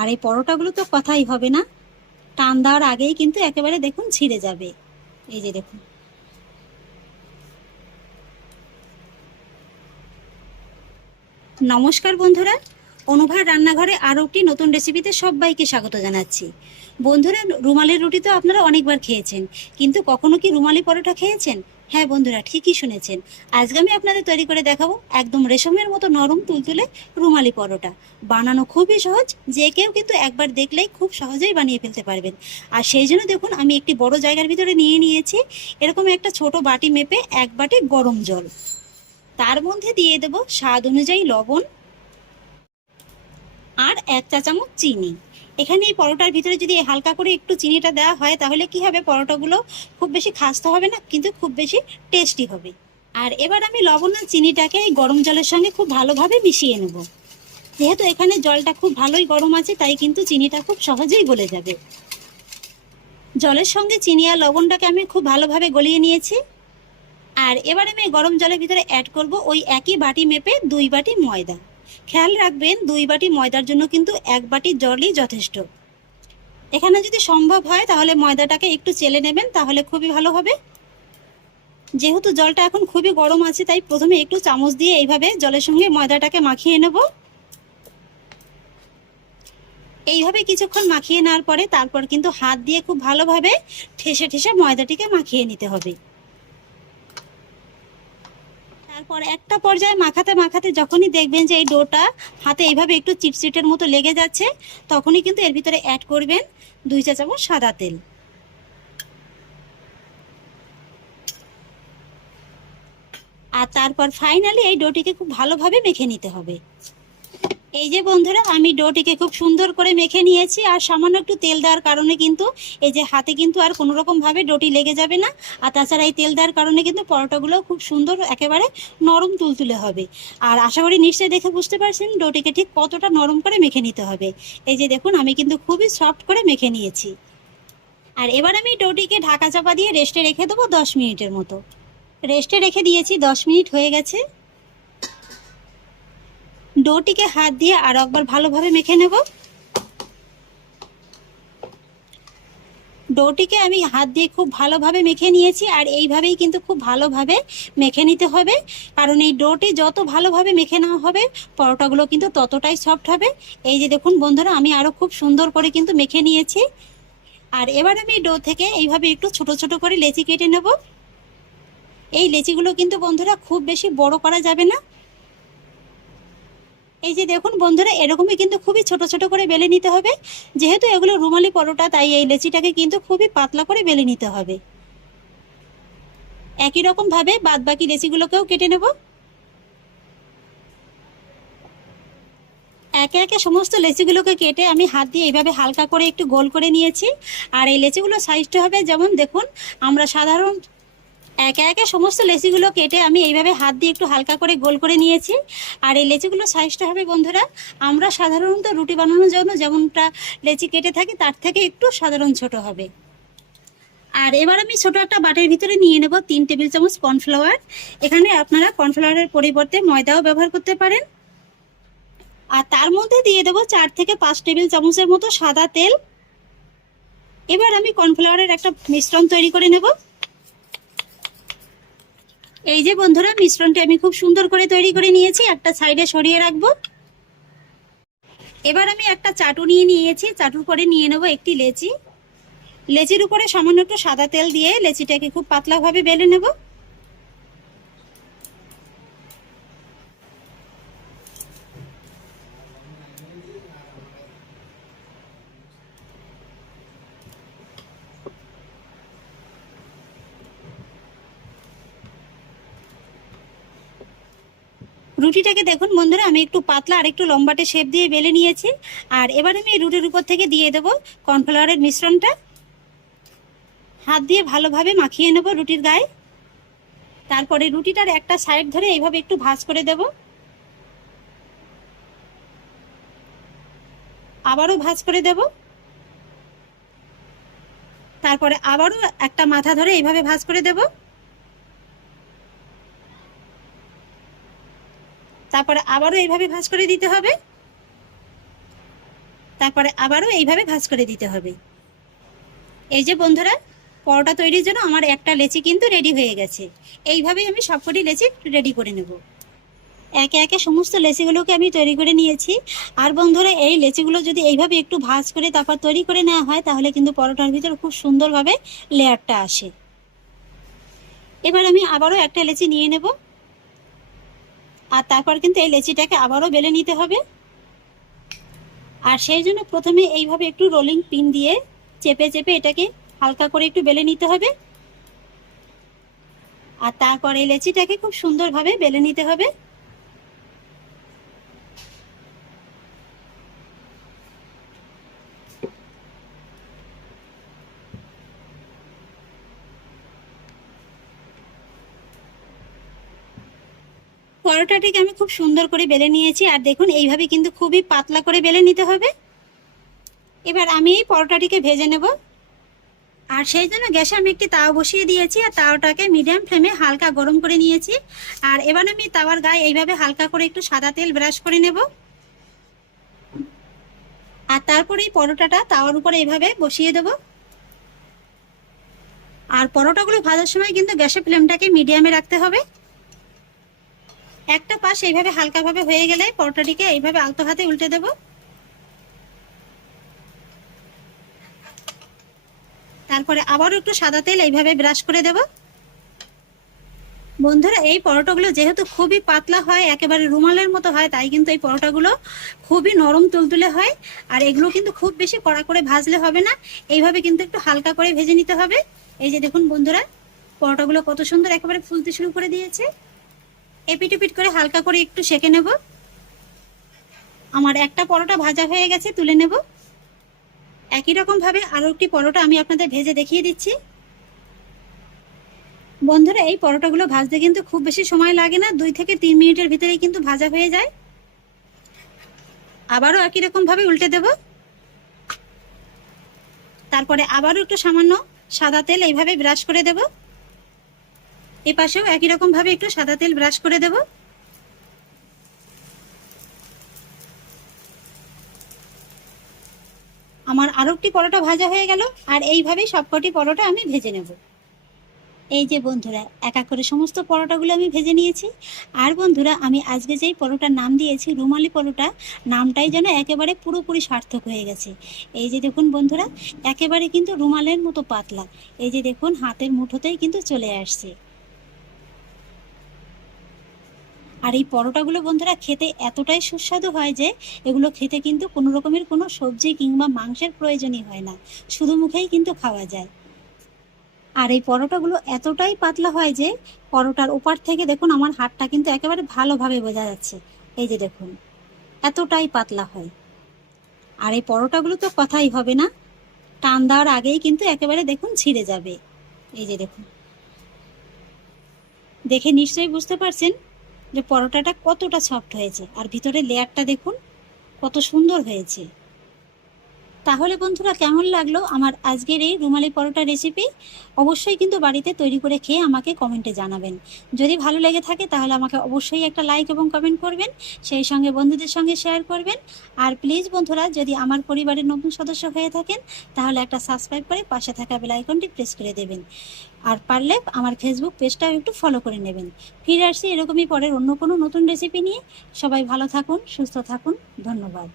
আর এই পরোটাগুলো তো কথাই হবে না। টান দেওয়ার আগেই কিন্তু একেবারে দেখুন ছিঁড়ে যাবে। এই যে দেখুন। নমস্কার বন্ধুরা, অনুভার রান্নাঘরে আরও একটি নতুন রেসিপিতে সবাইকে স্বাগত জানাচ্ছি। বন্ধুরা, রুমালের রুটি তো আপনারা অনেকবার খেয়েছেন, কিন্তু কখনো কি রুমালি পরোটা খেয়েছেন? হ্যাঁ বন্ধুরা, ঠিকই শুনেছেন। আজকে আমি আপনাদের তৈরি করে দেখাবো একদম রেশমের মতো নরম তুলতুলে রুমালি পরোটা। বানানো খুবই সহজ, যে কেউ কিন্তু একবার দেখলেই খুব সহজেই বানিয়ে ফেলতে পারবেন। আর সেই জন্য দেখুন, আমি একটি বড় জায়গার ভিতরে নিয়ে নিয়েছি, এরকম একটা ছোট বাটি মেপে এক বাটি গরম জল। তার মধ্যে দিয়ে দেব স্বাদ অনুযায়ী লবণ আর এক চা চামচ চিনি। এখানে এই পরোটার ভিতরে যদি হালকা করে একটু চিনিটা দেওয়া হয়, তাহলে কি হবে? পরোটাগুলো খুব বেশি খাস্তে হবে না, কিন্তু খুব বেশি টেস্টি হবে। আর এবার আমি লবণ আর চিনিটাকে এই গরম জলের সঙ্গে খুব ভালোভাবে মিশিয়ে নেব। যেহেতু এখানে জলটা খুব ভালোই গরম আছে, তাই কিন্তু চিনিটা খুব সহজেই গলে যাবে। জলের সঙ্গে চিনি আর লবণটাকে আমি খুব ভালোভাবে গলিয়ে নিয়েছি। আর এবার আমি গরম জলের ভিতরে অ্যাড করব ওই একই বাটি মেপে দুই বাটি ময়দা। খেয়াল রাখবেন দুই বাটি ময়দার জন্য কিন্তু এক বাটি জলই যথেষ্ট। এখানে যদি সম্ভব হয় তাহলে ময়দাটাকে একটু চেলে নেবেন, তাহলে খুবই ভালো হবে। যেহেতু জলটা এখন খুবই গরম আছে, তাই প্রথমে একটু চামচ দিয়ে এইভাবে জলের সঙ্গে ময়দাটাকে মাখিয়ে নেব। এইভাবে কিছুক্ষণ মাখিয়ে নেওয়ার পরে তারপর কিন্তু হাত দিয়ে খুব ভালোভাবে ঠেসে ঠেসে ময়দাটিকে মাখিয়ে নিতে হবে। তারপর একটা পর্যায়ে মাখাতে মাখাতে যখনই দেখবেন যে এই ডোটা হাতে এইভাবে একটু চিটচিটের মতো লেগে যাচ্ছে, তখনই কিন্তু এর ভিতরে অ্যাড করবেন দুই চা চামচ সাদা তেল। আর তারপর ফাইনালি এই ডোটিকে খুব ভালোভাবে মেখে নিতে হবে। এই যে বন্ধুরা, আমি ডোটিকে খুব সুন্দর করে মেখে নিয়েছি আর সামান্য একটু তেল দেওয়ার কারণে কিন্তু এই যে হাতে কিন্তু আর কোনো রকমভাবে ডোটি লেগে যাবে না। আর তাছাড়া এই তেল দেওয়ার কারণে কিন্তু পরোটাগুলো খুব সুন্দর একেবারে নরম তুলতুলে হবে। আর আশা করি নিশ্চয়ই দেখে বুঝতে পারছেন ডোটিকে ঠিক কতটা নরম করে মেখে নিতে হবে। এই যে দেখুন, আমি কিন্তু খুবই সফট করে মেখে নিয়েছি। আর এবার আমি ডোটিকে ঢাকা চাপা দিয়ে রেস্টে রেখে দেবো দশ মিনিটের মতো। রেস্টে রেখে দিয়েছি, দশ মিনিট হয়ে গেছে। ডোটিকে হাত দিয়ে আরও একবার ভালোভাবে মেখে নেব। ডোটিকে আমি হাত দিয়ে খুব ভালোভাবে মেখে নিয়েছি আর এইভাবেই কিন্তু খুব ভালোভাবে মেখে নিতে হবে। কারণ এই ডোটি যত ভালোভাবে মেখে নেওয়া হবে, পরোটাগুলো কিন্তু ততটাই সফট হবে। এই যে দেখুন বন্ধুরা, আমি আরও খুব সুন্দর করে কিন্তু মেখে নিয়েছি। আর এবার আমি ডো থেকে এইভাবে একটু ছোট ছোট করে লেচি কেটে নেব। এই লেচিগুলো কিন্তু বন্ধুরা খুব বেশি বড় করা যাবে না। এই যে দেখুন বন্ধুরা, এরকমই কিন্তু খুবই ছোট ছোট করে বেলে নিতে হবে। যেহেতু এগুলো রুমালি পরোটা, তাই এই লেচিটাকে কিন্তু খুবই পাতলা করে বেলে নিতে হবে। একই রকম ভাবে বাদ বাকি লেচিগুলোকেও কেটে নেব। একে একে সমস্ত লেচিগুলোকে কেটে আমি হাত দিয়ে এইভাবে হালকা করে একটু গোল করে নিয়েছি। আর এই লেচিগুলোর সাইজটা হবে যেমন দেখুন, আমরা সাধারণ একে একে সমস্ত লেচিগুলো কেটে আমি এইভাবে হাত দিয়ে একটু হালকা করে গোল করে নিয়েছি। আর এই লেচিগুলো সাইজটা হবে বন্ধুরা, আমরা সাধারণত রুটি বানানোর জন্য যেমনটা লেচি কেটে থাকি, তার থেকে একটু সাধারণ ছোট হবে। আর এবার আমি ছোট একটা বাটির ভিতরে নিয়ে নেব তিন টেবিল চামচ কর্নফ্লাওয়ার। এখানে আপনারা কর্নফ্লাওয়ারের পরিবর্তে ময়দাও ব্যবহার করতে পারেন। আর তার মধ্যে দিয়ে দেবো চার থেকে পাঁচ টেবিল চামচের মতো সাদা তেল। এবার আমি কর্নফ্লাওয়ারের একটা মিশ্রণ তৈরি করে নেব। এই যে বন্ধুরা, মিশ্রণটি আমি খুব সুন্দর করে তৈরি করে নিয়েছি। একটা সাইডে সরিয়ে রাখব। এবার আমি একটা চাটু নিয়ে নিয়েছি। চাটুর পরে নিয়ে নেব একটি লেচি। লেচির উপরে সামান্য একটু সাদা তেল দিয়ে লেচিটাকে খুব পাতলাভাবে বেলে নেব। রুটিটাকে দেখুন বন্ধুরা, আমি একটু পাতলা আর একটু লম্বাটে শেপ দিয়ে বেলে নিয়েছি। আর এবার আমি রুটির উপর থেকে দিয়ে দেবো কর্নফ্লাওয়ারের মিশ্রণটা। হাত দিয়ে ভালোভাবে মাখিয়ে নেব রুটির গায়ে। তারপরে রুটিটার একটা সাইড ধরে এইভাবে একটু ভাজ করে দেব। আবারও ভাজ করে দেব। তারপরে আবারও একটা মাথা ধরে এইভাবে ভাজ করে দেবো। তারপরে আবারও এইভাবে ভাঁজ করে দিতে হবে। তারপরে আবারও এইভাবে ভাঁজ করে দিতে হবে। এই যে বন্ধুরা, পরোটা তৈরির জন্য আমার একটা লেচি কিন্তু রেডি হয়ে গেছে। এইভাবেই আমি সবকটি লেচি রেডি করে নেব। একে একে সমস্ত লেচিগুলোকে আমি তৈরি করে নিয়েছি। আর বন্ধুরা, এই লেচিগুলো যদি এইভাবে একটু ভাজ করে তারপর তৈরি করে নেওয়া হয়, তাহলে কিন্তু পরোটার ভিতর খুব সুন্দরভাবে লেয়ারটা আসে। এবার আমি আবারও একটা লেচি নিয়ে নেব। আর তারপর কিন্তু এই লেচিটাকে আবারও বেলে নিতে হবে। আর সেই জন্য প্রথমে এইভাবে একটু রোলিং পিন দিয়ে চেপে চেপে এটাকে হালকা করে একটু বেলে নিতে হবে। আর তারপর এই লেচিটাকে খুব সুন্দরভাবে বেলে নিতে হবে। পরোটাটিকে আমি খুব সুন্দর করে বেলে নিয়েছি, আর দেখুন এইভাবে কিন্তু খুবই পাতলা করে বেলে নিতে হবে। এবার আমি এই পরোটাটিকে ভেজে নেব। আর সেই জন্য গ্যাসে আমি একটি তাও বসিয়ে দিয়েছি, আর তাওটাকে মিডিয়াম ফ্লেমে হালকা গরম করে নিয়েছি। আর এবার আমি তাওয়ার গায়ে এইভাবে হালকা করে একটু সাদা তেল ব্রাশ করে নেব। আর তারপরে এই পরোটাটা তাওয়ার উপরে এইভাবে বসিয়ে দেব। আর পরোটাগুলো ভাজার সময় কিন্তু গ্যাসের ফ্লেমটাকে মিডিয়ামে রাখতে হবে। একটা পাশ এইভাবে হালকাভাবে হয়ে গেলে পরোটাটিকে এইভাবে আলতো হাতে উল্টে দেব। তারপরে আবারও একটু সাদা তেল এইভাবে ব্রাশ করে দেব। বন্ধুরা, এই পরোটাগুলো যেহেতু খুবই পাতলা হয়, একেবারে রুমালের মতো হয়, তাই কিন্তু এই পরোটাগুলো খুবই নরম তুলতুলে হয় আর এগুলো কিন্তু খুব বেশি কড়া করে ভাজলে হবে না। এইভাবে কিন্তু একটু হালকা করে ভেজে নিতে হবে। এই যে দেখুন বন্ধুরা, পরোটাগুলো কত সুন্দর একেবারে ফুলতে শুরু করে দিয়েছে। এপিট এপিট করে হালকা করে একটু সেকে নেব। আমার একটা পরোটা ভাজা হয়ে গেছে, তুলে নেব। একই রকম ভাবে আরও একটি পরোটা আমি আপনাদের ভেজে দেখিয়ে দিচ্ছি। বন্ধুরা, এই পরোটাগুলো ভাজতে কিন্তু খুব বেশি সময় লাগে না, দুই থেকে তিন মিনিটের ভিতরেই কিন্তু ভাজা হয়ে যায়। আবারও একই রকম ভাবে উল্টে দেব। তারপরে আবারও একটু সামান্য সাদা তেল এইভাবে ব্রাশ করে দেবো। এ পাশেও একই রকম ভাবে একটু সাদা তেল ব্রাশ করে দেব। আমার আরও একটি পরোটা ভাজা হয়ে গেল, আর এইভাবেই সবকটি পরোটা আমি ভেজে নেব। এই যে বন্ধুরা, এক এক করে সমস্ত পরোটাগুলো আমি ভেজে নিয়েছি। আর বন্ধুরা, আমি আজকে যেই পরোটার নাম দিয়েছি, রুমালি পরোটা, নামটাই যেন একেবারে পুরোপুরি সার্থক হয়ে গেছে। এই যে দেখুন বন্ধুরা, একেবারে কিন্তু রুমালের মতো পাতলা। এই যে দেখুন, হাতের মুঠোতেই কিন্তু চলে আসছে। আর এই পরোটাগুলো বন্ধুরা খেতে এতটাই সুস্বাদু হয় যে এগুলো খেতে কিন্তু কোনো রকমের কোনো সবজি কিংবা মাংসের প্রয়োজনই হয় না। শুধু মুখেই কিন্তু খাওয়া যায়। আর এই পরোটাগুলো এতটাই পাতলা হয় যে পরোটার ওপার থেকে দেখুন আমার হাতটা কিন্তু একেবারে ভালোভাবে বোঝা যাচ্ছে। এই যে দেখুন, এতটাই পাতলা হয়। আর এই পরোটাগুলো তো কথাই হবে না, টান দেওয়ার আগেই কিন্তু একেবারে দেখুন ছিঁড়ে যাবে। এই যে দেখুন, দেখে নিশ্চয়ই বুঝতে পারছেন যে পরোটাটা কতটা সফট হয়েছে। আর ভিতরে লেয়ারটা দেখুন কত সুন্দর হয়েছে। তাহলে বন্ধুরা কেমন লাগল আমার আজকের এই রুমালি পরোটা রেসিপি অবশ্যই কিন্তু বাড়িতে তৈরি করে খেয়ে আমাকে কমেন্টে জানাবেন। যদি ভালো লেগে থাকে তাহলে আমাকে অবশ্যই একটা লাইক এবং কমেন্ট করবেন, সেই সঙ্গে বন্ধুদের সঙ্গে শেয়ার করবেন। আর প্লিজ বন্ধুরা যদি আমার পরিবারের নতুন সদস্য হয়ে থাকেন, তাহলে একটা সাবস্ক্রাইব করে পাশে থাকা বেল আইকনটি প্রেস করে দেবেন। আর পারলে আমার ফেসবুক পেজটাও একটু ফলো করে নেবেন। ফিরে আসছি এরকমই পরের অন্য কোনো নতুন রেসিপি নিয়ে। সবাই ভালো থাকুন, সুস্থ থাকুন, ধন্যবাদ।